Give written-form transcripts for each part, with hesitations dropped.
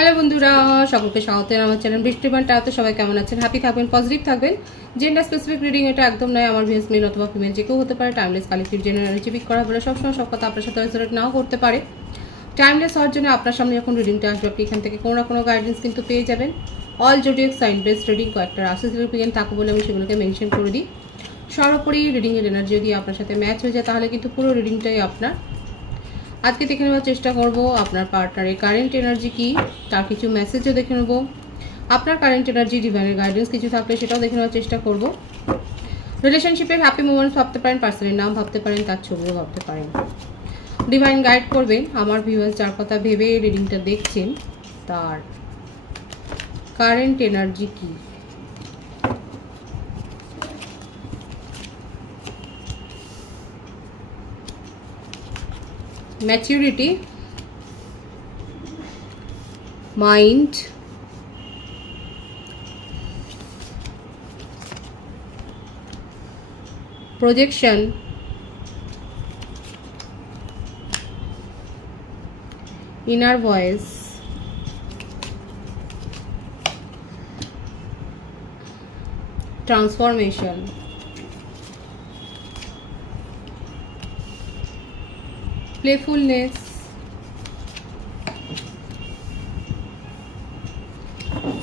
Hello বন্ধুরা, সকলকে স্বাগত আমার চ্যানেল বৃষ্টিবান টাওতে। সবাই কেমন আছেন? হ্যাপি থাকবেন, পজিটিভ থাকবেন। জেন্ডার স্পেসিফিক রিডিং এটা একদম নয়। আমার ভিউস মেল অথবা ফিমেল যে কেউ হতে পারে। টাইমলেস কালেক্টিভ জেনারেল পিক করা বলে সবসময় সব কথা আপনার সাথে রেজোনেট নাও করতে পারে। টাইমলেস হওয়ার জন্য আপনার সামনে যখন রিডিংটা আসবে আপনি এখান থেকে কোনো না কোনো গাইডেন্স কিন্তু পেয়ে যাবেন। All zodiac sign based reading কয়েকটা রাশি সিগনিফিকেন্ট থাকে বলে আমি সেগুলোকে মেনশন করে দিই। সর্বোপরি রিডিংয়ের এনার্জি যদি আপনার সাথে ম্যাচ হয়ে যায় তাহলে কিন্তু পুরো রিডিংটাই আপনার। আজকে দেখে নেওয়ার চেষ্টা করব আপনার পার্টনারের কারেন্ট এনার্জি কি, তার কিছু মেসেজও দেখে নেব। আপনার কারেন্ট এনার্জি ডিভাইনের গাইডেন্স কিছু থাকলে সেটাও দেখে নেওয়ার চেষ্টা করব। রিলেশনশিপের হ্যাপি মোমেন্টস ভাবতে পারেন, পার্সনের নাম ভাবতে পারেন, তার ছবিও ভাবতে পারেন। ডিভাইন গাইড করবেন আমার ভিউয়ার্স যার কথা ভেবে রিডিংটা দেখছেন তার কারেন্ট এনার্জি কি। Maturity, mind, projection, inner voice, transformation, playfulness,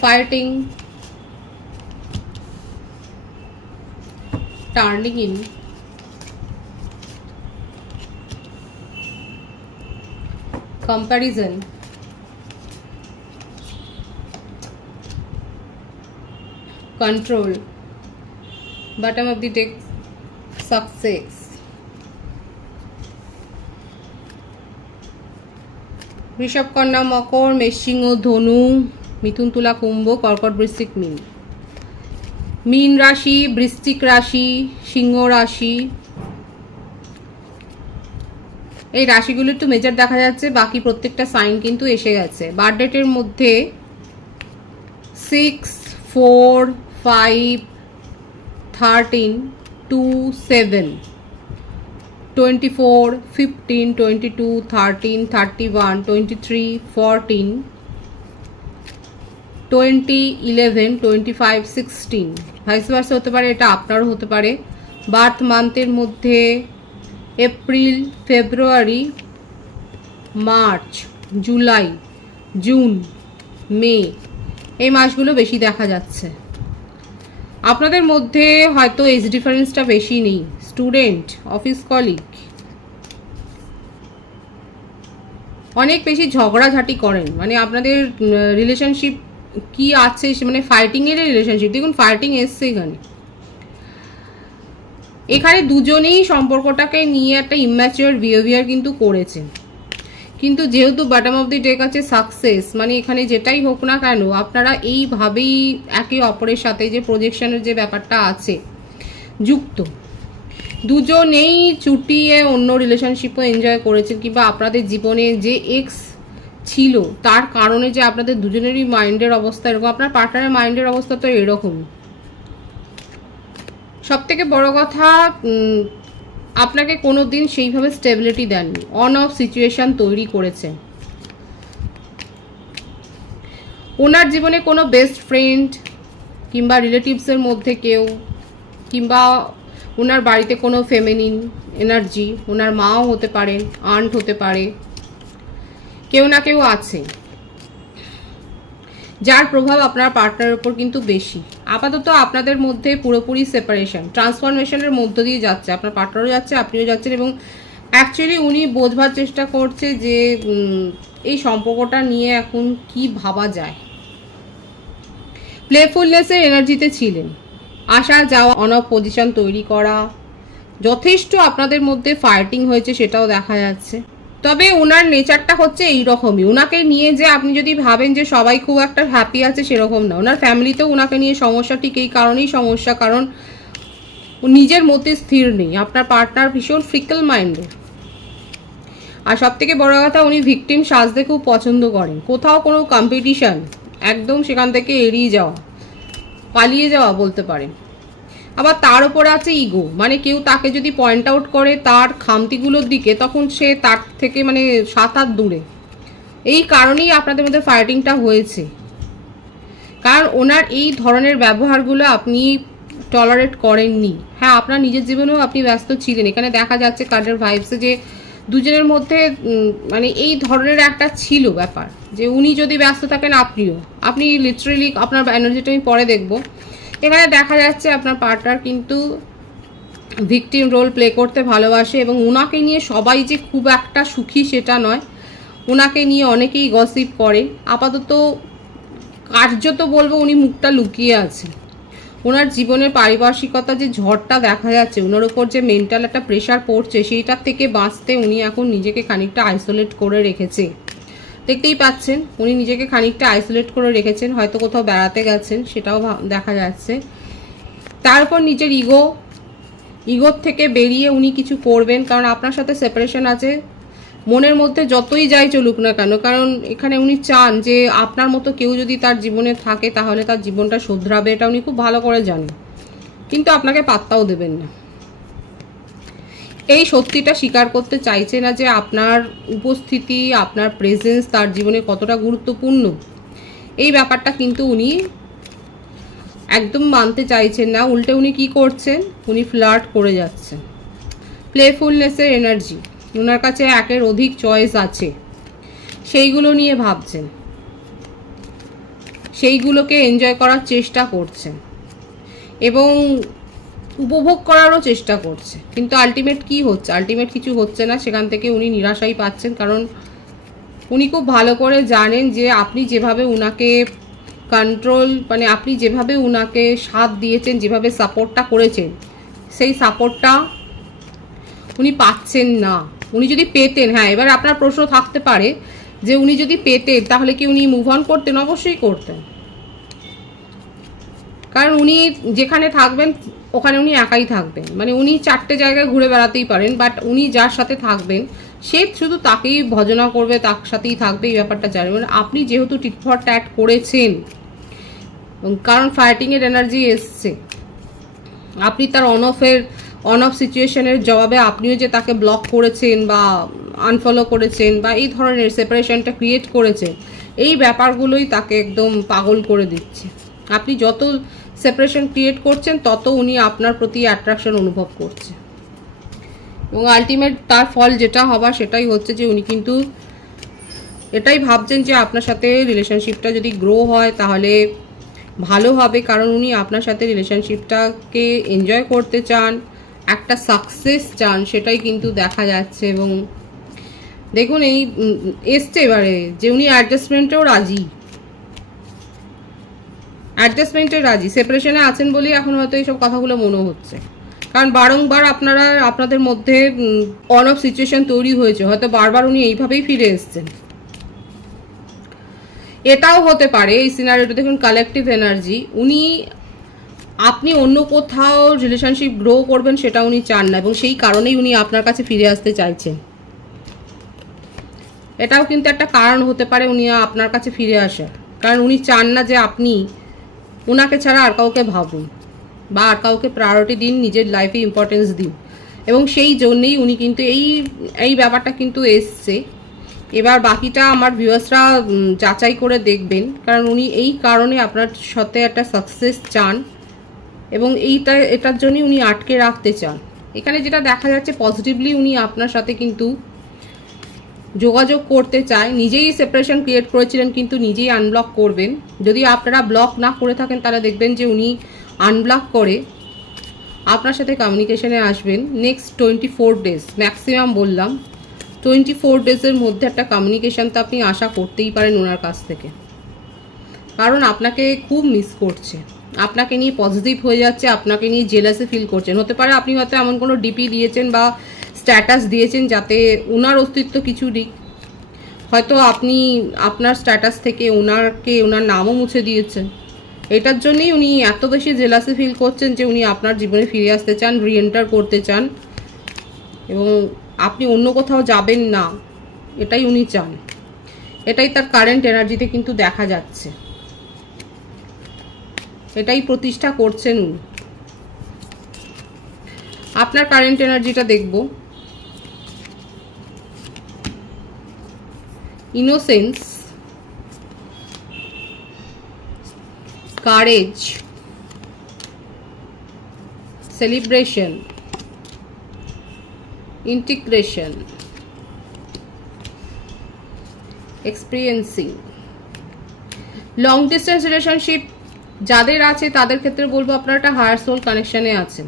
fighting, turning in, comparison, control, bottom of the deck, success, বৃষভ, কন্যা, মকর, মেষ, সিংহ, ধনু, মিথুন, তুলা, কুম্ভ, কর্কট, বৃশ্চিক, মীন। মীন রাশি, বৃশ্চিক রাশি, সিংহ রাশি, এই রাশিগুলো একটু মেজর দেখা যাচ্ছে, বাকি প্রত্যেকটা সাইন কিন্তু এসে গেছে। বার্থ ডেটের মধ্যে 6, 4, 5, 13, 2, 7, 24, 15, 22, 13, 31, 23, 14, 20, 11, 25, 16 ভাইস ভার্সা হতে পারে, এটা আপনারও হতে পারে। বার্থ মান্থের মধ্যে এপ্রিল, ফেব্রুয়ারি, মার্চ, জুলাই, জুন, মে, এই মাসগুলো বেশি দেখা যাচ্ছে। আপনাদের মধ্যে হয়তো এজ ডিফারেন্সটা বেশি নেই। স্টুডেন্ট, অফিস কলিগ, অনেক বেশি ঝগড়াঝাটি করেন, মানে আপনাদের রিলেশনশিপ কি আছে, মানে ফাইটিংয়ের রিলেশনশিপ। দেখুন ফাইটিং এসছে এখানে। এখানে দুজনেই সম্পর্কটাকে নিয়ে একটা ইম্যাচিওর বিহেভিয়ার কিন্তু করেছেন, কিন্তু যেহেতু বটম অফ দি ডেক আছে সাকসেস, মানে এখানে যেটাই হোক না কেন আপনারা এইভাবেই একে অপরের সাথে যে প্রজেকশনের যে ব্যাপারটা আছে যুক্ত। দুজনেই চুটিয়ে অন্য রিলেশনশিপও এনজয় করেছেন, কিংবা আপনাদের জীবনে যে এক্স ছিল তার কারণে যে আপনাদের দুজনেরই মাইন্ডের অবস্থা এরকম, আপনার পার্টনারের মাইন্ডের অবস্থা তো এরকম। সব থেকে বড় কথা, আপনাকে কোনো দিন সেইভাবে স্টেবিলিটি দেননি, অন অফ সিচুয়েশান তৈরি করেছে। ওনার জীবনে কোনো বেস্ট ফ্রেন্ড কিংবা রিলেটিভসের মধ্যে কেউ, কিংবা ওনার বাড়িতে কোনো ফেমিনিন এনার্জি, ওনার মাও হতে পারেন, আন্ট হতে পারে, কেউ না কেউ আছে যার প্রভাব আপনার পার্টনারের উপর কিন্তু বেশি। আপাতত আপনাদের মধ্যে পুরোপুরি সেপারেশন, ট্রান্সফরমেশনের মধ্য দিয়ে যাচ্ছে, আপনার পার্টনারও যাচ্ছে, আপনিও যাচ্ছেন, এবং অ্যাকচুয়ালি উনি বোঝবার চেষ্টা করছে যে এই সম্পর্কটা নিয়ে এখন কি ভাবা যায়। প্লেফুলনেসের এনার্জিতে ছিলেন, আসা যাওয়া, অন অফ পজিশন তৈরি করা, যথেষ্ট আপনাদের মধ্যে ফাইটিং হয়েছে সেটাও দেখা যাচ্ছে। তবে ওনার নেচারটা হচ্ছে এইরকমই। ওনাকে নিয়ে যে আপনি যদি ভাবেন যে সবাই খুব একটা হ্যাপি আছে সেরকম না। ওনার ফ্যামিলিতেও ওনাকে নিয়ে সমস্যা, ঠিক এই কারণেই সমস্যা, কারণ নিজের মতে স্থির নেই। আপনার পার্টনার ভীষণ ফ্রিকল মাইন্ডের, আর সব থেকে বড় কথা উনি ভিকটিম সাজতে খুব পছন্দ করেন। কোথাও কোনো কম্পিটিশান একদম সেখান থেকে এড়িয়ে যাওয়া, পালিয়ে যাওয়া বলতে পারেন। আবার তার উপর আছে ইগো, মানে কেউ তাকে যদি পয়েন্ট আউট করে তার খামতিগুলোর দিকে, তখন সে তার থেকে মানে 7 হাত দূরে। এই কারণেই আপনাদের মধ্যে ফাইটিংটা হয়েছে, কারণ ওনার এই ধরনের ব্যবহারগুলো আপনি টলারেট করেননি। হ্যাঁ, আপনার নিজের জীবনেও আপনি ব্যস্ত ছিলেন। এখানে দেখা যাচ্ছে কার্ডের ভাইবসে যে দুজনের মধ্যে মানে এই ধরনের একটা ছিল ব্যাপার, যে উনি যদি ব্যস্ত থাকেন আপনি লিটারেলি আপনার এনার্জিটা আমি পরে দেখব। এখানে দেখা যাচ্ছে আপনার পার্টনার কিন্তু ভিকটিম রোল প্লে করতে ভালোবাসে, এবং ওনাকে নিয়ে সবাই যে খুব একটা সুখী সেটা নয়। ওনাকে নিয়ে অনেকেই গসিপ করে। আপাতত কার্যত বলবো উনি মুখটা লুকিয়ে আছেন। ওনার জীবনের পারিপার্শ্বিকতা যে ঝড়টা দেখা যাচ্ছে, ওনার উপর যে মেন্টাল একটা প্রেশার পড়ছে, সেইটার থেকে বাঁচতে উনি এখন নিজেকে খানিকটা আইসোলেট করে রেখেছে। দেখতেই পাচ্ছেন উনি নিজেকে খানিকটা আইসোলেট করে রেখেছেন, হয়তো কোথাও বেড়াতে গেছেন, সেটাও দেখা যাচ্ছে। তারপর নিজের ইগোর থেকে বেরিয়ে উনি কিছু করবেন, কারণ আপনার সাথে সেপারেশন আছে। মনের মধ্যে যতই যাই চলুক না কেন, কারণ এখানে উনি চান যে আপনার মতো কেউ যদি তার জীবনে থাকে তাহলে তার জীবনটা শুধরাবে, এটা উনি খুব ভালো করে জানেন, কিন্তু আপনাকে পাত্তাও দেবেন না। এই সত্যিটা স্বীকার করতে চাইছে না যে আপনার উপস্থিতি, আপনার প্রেজেন্স তার জীবনে কতটা গুরুত্বপূর্ণ। এই ব্যাপারটা কিন্তু উনি একদম মানতে চাইছেন না। উল্টে উনি কি করছেন, উনি ফ্লার্ট করে যাচ্ছেন। প্লেফুলনেসের এনার্জি, ওনার কাছে একের অধিক চয়েস আছে, সেইগুলো নিয়ে ভাবছেন, সেইগুলোকে এনজয় করার চেষ্টা করছেন এবং উপভোগ করারও চেষ্টা করছে। কিন্তু আলটিমেট কি হচ্ছে, আলটিমেট কিছু হচ্ছে না। সেখান থেকে উনি নিরাশাই পাচ্ছেন, কারণ উনি খুব ভালো করে জানেন যে আপনি যেভাবে উনাকে কন্ট্রোল, মানে আপনি যেভাবে উনাকে সাথ দিয়েছেন, যেভাবে সাপোর্টটা করেছেন, সেই সাপোর্টটা উনি পাচ্ছেন না। উনি যদি পেতেন, হ্যাঁ, এবার আপনার প্রশ্ন থাকতে পারে যে উনি যদি পেতেন তাহলে কি উনি মুভ অন করতেন? অবশ্যই করতেন, কারণ উনি যেখানে থাকবেন ওখানে উনি একাই থাকবেন। মানে উনি 4টে জায়গায় ঘুরে বেড়াতেই পারেন, বাট উনি যার সাথে থাকবেন সে শুধু তাকেই ভজনা করবে, তার সাথেই থাকবে, এই ব্যাপারটা জানেন। মানে আপনি যেহেতু টিট ফর ট্যাট করেছেন, কারণ ফাইটিংয়ের এনার্জি এসছে, আপনি তার অন অফ সিচুয়েশনের জবাবে আপনিও যে তাকে ব্লক করেছেন বা আনফলো করেছেন বা এই ধরনের সেপারেশনটা ক্রিয়েট করেছেন, এই ব্যাপারগুলোই তাকে একদম পাগল করে দিচ্ছে। আপনি যত সেপারেশন ক্রিয়েট করছেন তত উনি আপনার প্রতি অ্যাট্রাকশন অনুভব করছে, এবং আলটিমেট তার ফল যেটা হবার সেটাই হচ্ছে যে উনি কিন্তু এটাই ভাবছেন যে আপনার সাথে রিলেশনশিপটা যদি গ্রো হয় তাহলে ভালো হবে, কারণ উনি আপনার সাথে রিলেশনশিপটাকে এনজয় করতে চান, একটা সাকসেস চান, সেটাই কিন্তু দেখা যাচ্ছে। এবং দেখুন এই এসছে এবারে যে উনি অ্যাডজাস্টমেন্টেও রাজি, সেপারেশনে আছেন বলেই এখন হয়তো এইসব কথাগুলো মনে হচ্ছে, কারণ বারংবার আপনাদের মধ্যে অন অফ সিচুয়েশন তৈরি হয়েছে, হয়তো বারবার উনি এইভাবেই ফিরে এসছেন। এটাও হতে পারে এই সিনারিওটা। দেখুন কালেকটিভ এনার্জি, আপনি অন্য কোথাও রিলেশনশিপ গ্রো করবেন সেটা উনি চান না, এবং সেই কারণেই উনি আপনার কাছে ফিরে আসতে চাইছেন। এটাও কিন্তু একটা কারণ হতে পারে উনি আপনার কাছে ফিরে আসার, কারণ উনি চান না যে আপনি ওনাকে ছাড়া আর কাউকে ভাবুন বা আর কাউকে প্রায়োরিটি দিন, নিজের লাইফে ইম্পর্টেন্স দিন, এবং সেই জন্যেই উনি কিন্তু এই ব্যাপারটা কিন্তু এসছে। এবার বাকিটা আমার ভিউয়ার্সরা যাচাই করে দেখবেন, কারণ উনি এই কারণে আপনার সাথে একটা সাকসেস চান এবং এটার জন্যই উনি আটকে রাখতে চান। এখানে যেটা দেখা যাচ্ছে পজিটিভলি উনি আপনার সাথে কিন্তু যোগাযোগ করতে চায়। নিজেই সেপারেশন ক্রিয়েট করেছিলেন, কিন্তু নিজেই আনব্লক করবেন। যদি আপনারা ব্লক না করে থাকেন তাহলে দেখবেন যে উনি আনব্লক করে আপনার সাথে কমিউনিকেশনে আসবেন। নেক্সট 24 ডেজ ম্যাক্সিমাম বললাম, 24 ডেজের মধ্যে একটা কমিউনিকেশন তো আপনি আশা করতেই পারেন ওনার কাছ থেকে, কারণ আপনাকে খুব মিস করছে, আপনাকে নিয়ে পজিটিভ হয়ে যাচ্ছে, আপনাকে নিয়ে জেলাসি ফিল করছেন। হতে পারে আপনি হয়তো এমন কোনো ডিপি দিয়েছেন বা স্ট্যাটাস দিয়েছেন যাতে ওনার অস্তিত্ব কিছু দিক, হয়তো আপনি আপনার স্ট্যাটাস থেকে ওনার নামও মুছে দিয়েছেন। এটার জন্যই উনি এত বেশি জেলাসি ফিল করছেন যে উনি আপনার জীবনে ফিরে আসতে চান, রিএন্টার করতে চান, এবং আপনি অন্য কোথাও যাবেন না, এটাই উনি চান। এটাই তার কারেন্ট এনার্জিতে কিন্তু দেখা যাচ্ছে, এটাই প্রতিষ্ঠা করছেন উনি। আপনার কারেন্ট এনার্জিটা দেখব। Innocence, courage, celebration, integration, experiencing. Long distance relationship যাদের আছে তাদের ক্ষেত্রে বলবো আপনারা একটা হায়ার সোল কানেকশানে আছেন।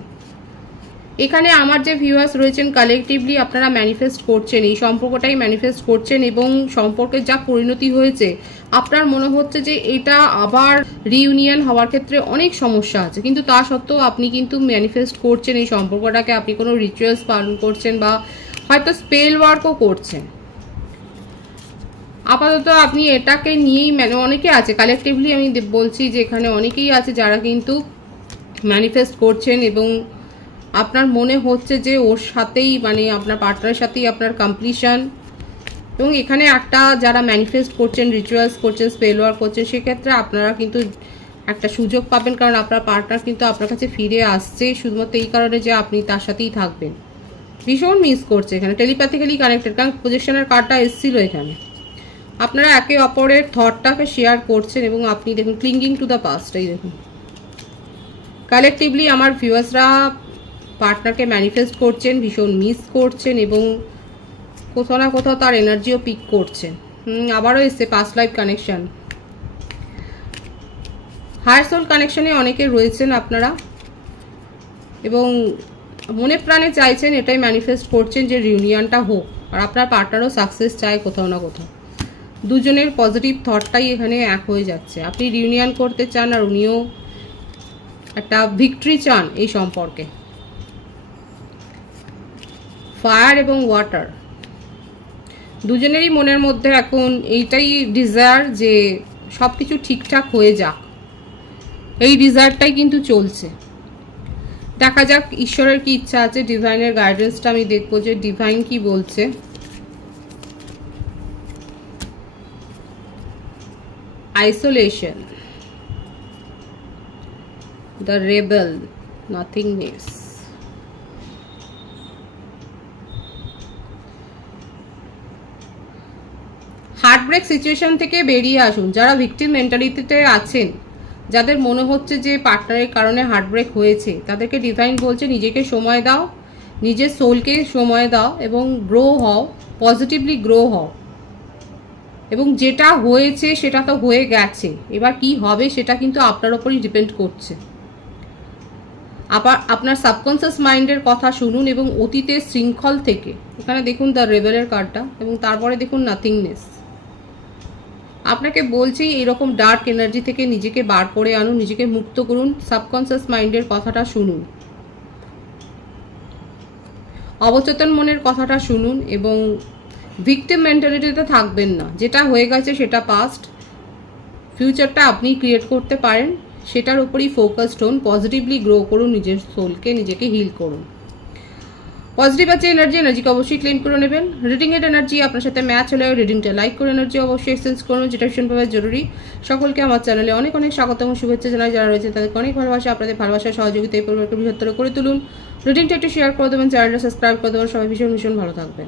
এখানে আমার যে ভিউয়ার্স রয়েছেন কালেকটিভলি আপনারা ম্যানিফেস্ট করছেন, এই সম্পর্কটাই ম্যানিফেস্ট করছেন এবং সম্পর্কের যা পরিণতি হয়েছে আপনার মনে হচ্ছে যে এটা আবার রিইউনিয়ন হওয়ার ক্ষেত্রে অনেক সমস্যা আছে, কিন্তু তা সত্ত্বেও আপনি কিন্তু ম্যানিফেস্ট করছেন এই সম্পর্কটাকে। আপনি কোনো রিচুয়ালস পালন করছেন বা হয়তো স্পেল ওয়ার্কও করছেন। আপাতত আপনি এটাকে নিয়েই অনেকে আছে কালেকটিভলি, আমি বলছি যে এখানে অনেকেই আছে যারা কিন্তু ম্যানিফেস্ট করছেন এবং আপনার মনে হচ্ছে যে ওর সাথেই মানে আপনার পার্টনারের সাথেই আপনার কমপ্লিশন। এবং এখানে একটা যারা ম্যানিফেস্ট করছেন, রিচুয়ালস করছেন, স্পেল ওয়ার্ক করছেন, সেক্ষেত্রে আপনারা কিন্তু একটা সুযোগ পাবেন, কারণ আপনার পার্টনার কিন্তু আপনার কাছে ফিরে আসছে শুধুমাত্র এই কারণে যে আপনি তার সাথেই থাকবেন। ভীষণ মিস করছে এখানে, টেলিপ্যাথিক্যালি কানেক্টেড, কারণ পজিশনের কার্ডটা এসেছিল এখানে। আপনারা একে অপরের থটটাকে শেয়ার করছেন এবং আপনি দেখুন ক্লিঙ্গিং টু দ্য পাস্ট। এই দেখুন কালেকটিভলি আমার ভিউয়ার্সরা পার্টনারকে ম্যানিফেস্ট করছেন, ভীষণ মিস করছেন এবং কোথাও না কোথাও তার এনার্জিও পিক করছেন। আবারও এসছে past life connection. Higher soul কানেকশনে অনেকে রয়েছেন আপনারা এবং মনে প্রাণে চাইছেন, এটাই ম্যানিফেস্ট করছেন যে রিউনিয়নটা হোক, আর আপনার পার্টনারও সাকসেস চায় কোথাও না কোথাও। দুজনের পজিটিভ থটটাই এখানে এক হয়ে যাচ্ছে। আপনি রিউনিয়ন করতে চান আর উনিও একটা ভিক্টরি চান এই সম্পর্কে। ফায়ার এবং ওয়াটার, দুজনেরই মনের মধ্যে এখন এইটাই ডিজায়ার যে সব কিছু ঠিকঠাক হয়ে যাক, এই ডিজায়ারটাই কিন্তু চলছে। দেখা যাক ঈশ্বরের কি ইচ্ছা আছে, ডিভাইনের গাইডেন্সটা আমি দেখবো যে ডিভাইন কি বলছে। Isolation, the rebel, nothingness, heartbreak situation থেকে বেরিয়ে আসুন। যারা ভিকটিম মেন্টালিটিতে আছেন, যাদের মনে হচ্ছে যে পার্টনারের কারণে হার্টব্রেক হয়েছে, তাদেরকে ডিভাইন বলছে নিজেকে সময় দাও, নিজের সোলকে সময় দাও এবং গ্রো হও, পজিটিভলি গ্রো হও। এবং যেটা হয়েছে সেটা তো হয়ে গেছে, এবার কি হবে সেটা কিন্তু আপনার ওপরই ডিপেন্ড করছে। আবার আপনার সাবকনসিয়াস মাইন্ডের কথা শুনুন এবং অতীতের শৃঙ্খল থেকে, এখানে দেখুন দ্য রেবেলের কার্ডটা এবং তারপরে দেখুন নাথিংনেস। আপনাকে বলছি এরকম ডার্ক এনার্জি থেকে নিজেকে বার করে আনুন, নিজেকে মুক্ত করুন, সাবকনসিয়াস মাইন্ডের কথাটা শুনুন, অবচেতন মনের কথাটা শুনুন এবং ভিকটিম মেন্টালিটিতে থাকবেন না। যেটা হয়ে গেছে সেটা পাস্ট, ফিউচারটা আপনি ক্রিয়েট করতে পারেন, সেটার উপরই ফোকাসড হন, পজিটিভলি গ্রো করুন, নিজের সোলকে নিজেকে হিল করুন। পজিটিভ আছে এনার্জিকে অবশ্যই ক্লেম করে নেবেন। রিডিংয়ের এনার্জি আপনার সাথে ম্যাচ হলে রিডিংটা লাইক করে এনার্জি অবশ্যই এক্সচেঞ্জ করুন, যেটা ভীষণভাবে জরুরি। সকলকে আমার চ্যানেলে অনেক অনেক স্বাগত এবং শুভেচ্ছা জানাই। যারা রয়েছে তাদেরকে অনেক ভালোবাসা, আপনাদের ভালোবাসার সহযোগিতা এই পরিবারকে বৃহত্তর করে তুলুন। রিডিংটা একটু শেয়ার করে দেবেন, চ্যানেলটা সাবস্ক্রাইব করে দেবেন। সবাই ভীষণ ভীষণ ভালো থাকবেন।